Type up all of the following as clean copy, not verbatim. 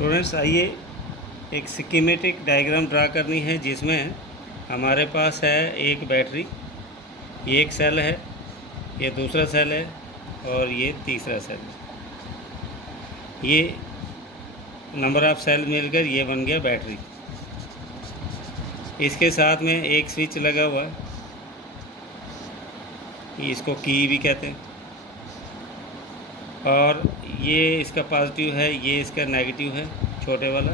Students आइए एक schematic diagram draw करनी है जिसमें हमारे पास है एक बैटरी, ये एक सेल है, ये दूसरा सेल है और ये तीसरा सेल है। ये नंबर ऑफ़ सेल मिलकर ये बन गया बैटरी। इसके साथ में एक स्विच लगा हुआ है, इसको की भी कहते हैं, और ये इसका पॉजिटिव है, ये इसका नेगेटिव है छोटे वाला,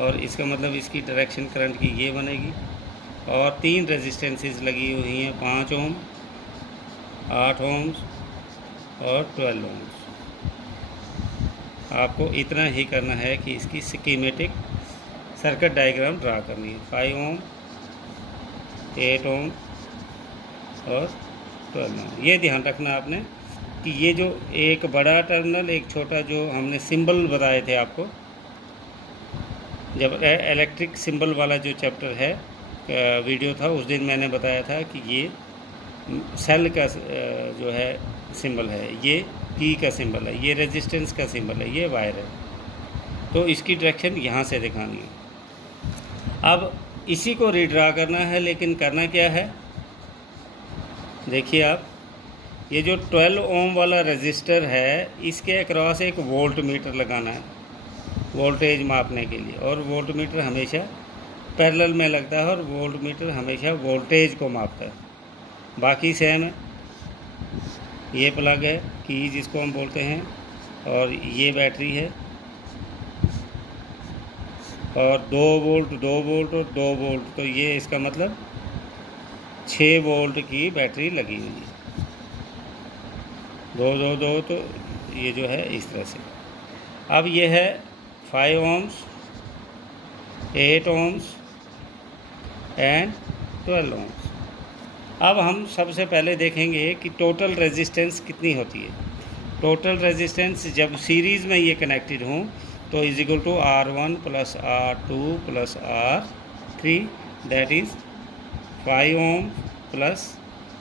और इसका मतलब इसकी डायरेक्शन करंट की ये बनेगी। और 3 रेजिस्टेंसेस लगी हुई हैं, 5 ओम, 8 ओम्स और 12 ओम्स। आपको इतना ही करना है कि इसकी स्कीमेटिक सर्किट डायग्राम ड्रा करनी है। 5 ओम, 8 ओम और 12 ओम। ये ध्यान रखना आपने कि ये जो एक बड़ा टर्मिनल, एक छोटा, जो हमने सिंबल बताए थे आपको जब इलेक्ट्रिक सिंबल वाला जो चैप्टर है वीडियो था, उस दिन मैंने बताया था कि ये सेल का जो है सिंबल है, ये की का सिंबल है, ये रेजिस्टेंस का सिंबल है, ये वायर है। तो इसकी डायरेक्शन यहाँ से दिखानी है। अब इसी को रीड्रा करना है, लेकिन करना क्या है, देखिए आप, ये जो 12 ओम वाला रेजिस्टर है, इसके अक्रॉस एक वोल्ट मीटर लगाना है वोल्टेज मापने के लिए। और वोल्ट मीटर हमेशा पैरेलल में लगता है और वोल्ट मीटर हमेशा वोल्टेज को मापता है, बाकी सेम है। ये प्लग है, की जिसको हम बोलते हैं, और ये बैटरी है, और 2 वोल्ट 2 वोल्ट और 2 वोल्ट, तो ये इसका मतलब 6 वोल्ट की बैटरी लगी हुई है। 2 2 2, तो ये जो है इस तरह से। अब ये है 5 ओम्स, 8 ओम्स एंड 12 ओम्स। अब हम सबसे पहले देखेंगे कि टोटल रेजिस्टेंस कितनी होती है। टोटल रेजिस्टेंस जब सीरीज़ में ये कनेक्टेड हों तो is equal to R1 plus R2 plus R3, that is 5 ohm plus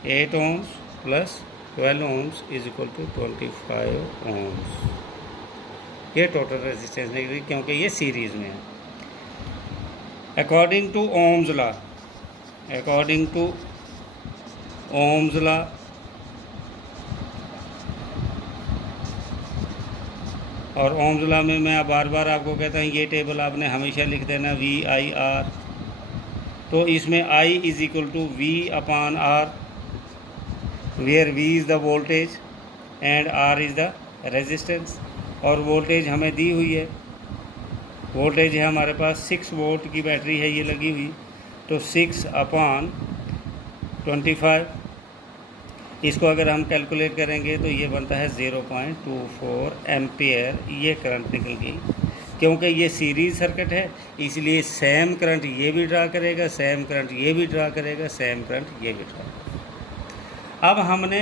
8 ohms plus 12 ohms is equal to 25 ohms. ये टोटल रेजिस्टेंस निकली क्योंकि ये सीरीज़ में है। According to Ohm's law, according to Ohm's law, और Ohm's law में मैं बार बार आपको कहता हूँ ये टेबल आपने हमेशा लिख देना VIR। तो इसमें I is equal to V upon R, where V is the voltage and R is the resistance. और वोल्टेज हमें दी हुई है, वोल्टेज है हमारे पास 6 वोल्ट की बैटरी है ये लगी हुई, तो 6 अपॉन 25, इसको अगर हम कैलकुलेट करेंगे तो ये बनता है 0.24 एम्पियर। ये करंट निकल गई। क्योंकि ये सीरीज सर्किट है इसलिए सेम करंट ये भी ड्रा करेगा, सेम करंट ये भी ड्रा करेगा, सेम करंट ये भी ड्रा करेगा। अब हमने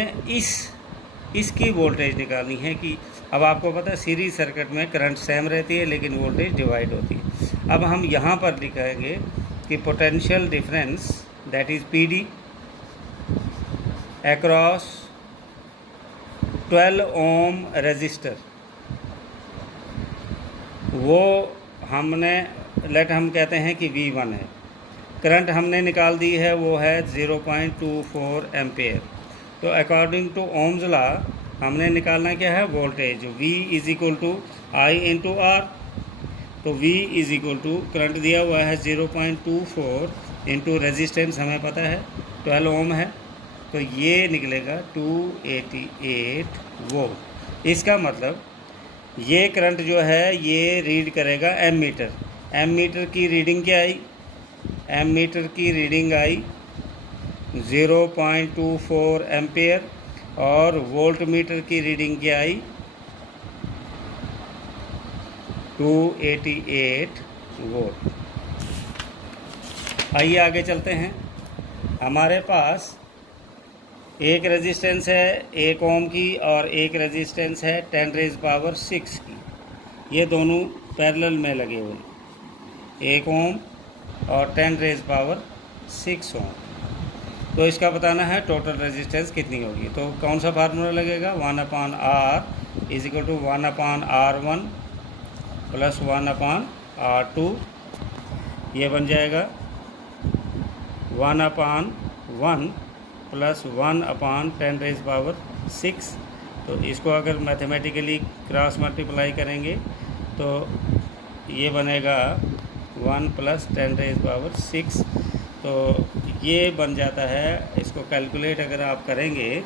इसकी वोल्टेज निकालनी है कि अब आपको पता है सीरीज सर्किट में करंट सेम रहती है लेकिन वोल्टेज डिवाइड होती है। अब हम यहाँ पर लिखेंगे कि potential difference that is PD across 12 ohm resistor, वो हमने हम कहते हैं कि V1 है। करंट हमने निकाल दी है, वो है 0.24 एम्पेयर। तो अकॉर्डिंग टू ओम्स लॉ हमने निकालना क्या है, voltage. V is equal to I into R। तो V is equal to current दिया हुआ है 0.24 इंटू रेजिस्टेंस हमें पता है 12 ओम है, तो ये निकलेगा 288 वोल्ट। इसका मतलब ये करंट जो है ये रीड करेगा एमीटर। एमीटर की रीडिंग क्या आई, एमीटर की रीडिंग आई 0.24 एम्पेयर, और वोल्ट मीटर की रीडिंग क्या आई 288 वोल्ट। आइए आगे चलते हैं। हमारे पास एक रेजिस्टेंस है 1 ओम की और एक रेजिस्टेंस है 10 रेज़ पावर 6 की। ये दोनों पैरेलल में लगे हुए, 1 ओम और 10 रेज़ पावर 6 ओम। तो इसका बताना है टोटल रेजिस्टेंस कितनी होगी। तो कौन सा फार्मूला लगेगा, 1/R is equal to 1/R1 plus 1/R2, ये बन जाएगा 1/1 प्लस 1/10⁻⁶। तो इसको अगर मैथमेटिकली क्रॉस मल्टीप्लाई करेंगे तो ये बनेगा 1 + 10⁻⁶। तो ये बन जाता है। इसको कैलकुलेट अगर आप करेंगे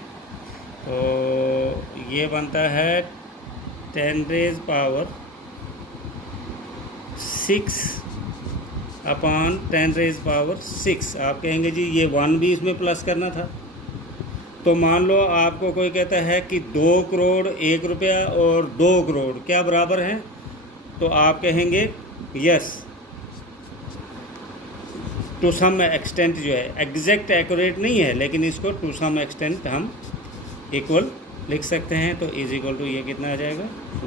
तो ये बनता है 10⁻⁶/10⁻⁶। आप कहेंगे जी ये 1 भी इसमें प्लस करना था। तो मान लो आपको कोई कहता है कि 2 करोड़ 1 रुपया और 2 करोड़ क्या बराबर हैं, तो आप कहेंगे यस, टू सम एक्सटेंट जो है, एग्जैक्ट एक्यूरेट नहीं है लेकिन इसको टू सम एक्सटेंट हम इक्वल लिख सकते हैं। तो इज इक्वल टू ये कितना आ जाएगा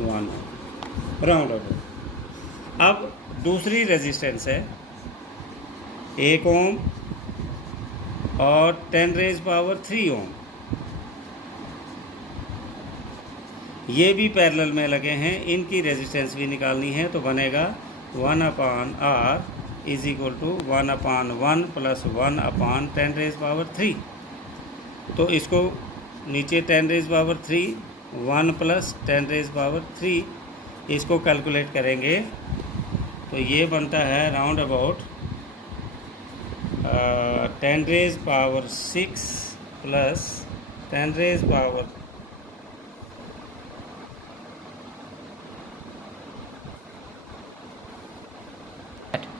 1 राउंड अबाउट। अब दूसरी रेजिस्टेंस है 1 ओम और 10⁻³ ओम, ये भी पैरेलल में लगे हैं, इनकी रेजिस्टेंस भी निकालनी है। तो बनेगा 1/R is equal to 1/1 plus 1/10⁻³। तो इसको नीचे 10⁻³ 1 + 10⁻³, इसको कैलकुलेट करेंगे तो ये बनता है राउंड अबाउट 10⁻⁶ प्लस 10⁻।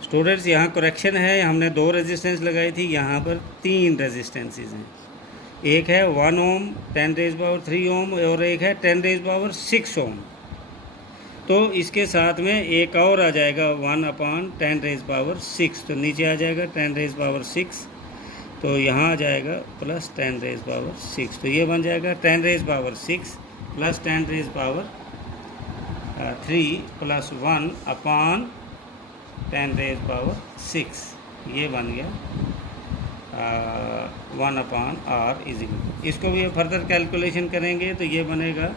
स्टूडेंट्स यहाँ करेक्शन है, हमने 2 रेजिस्टेंस लगाई थी, यहाँ पर 3 रेजिस्टेंसेस हैं। एक है 1 ओम 10⁻³ ओम और एक है 10⁻⁶ ओम। तो इसके साथ में एक और आ जाएगा 1/10⁻⁶। तो नीचे आ जाएगा 10⁻⁶, तो यहाँ आ जाएगा प्लस 10⁻⁶। तो ये बन जाएगा 10⁻⁶ प्लस 10⁻³ प्लस 1/10⁻⁶। ये बन गया 1/R इज इक्वल। इसको भी फर्दर कैलकुलेशन करेंगे तो ये बनेगा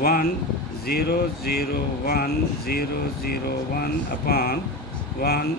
1,001,001/1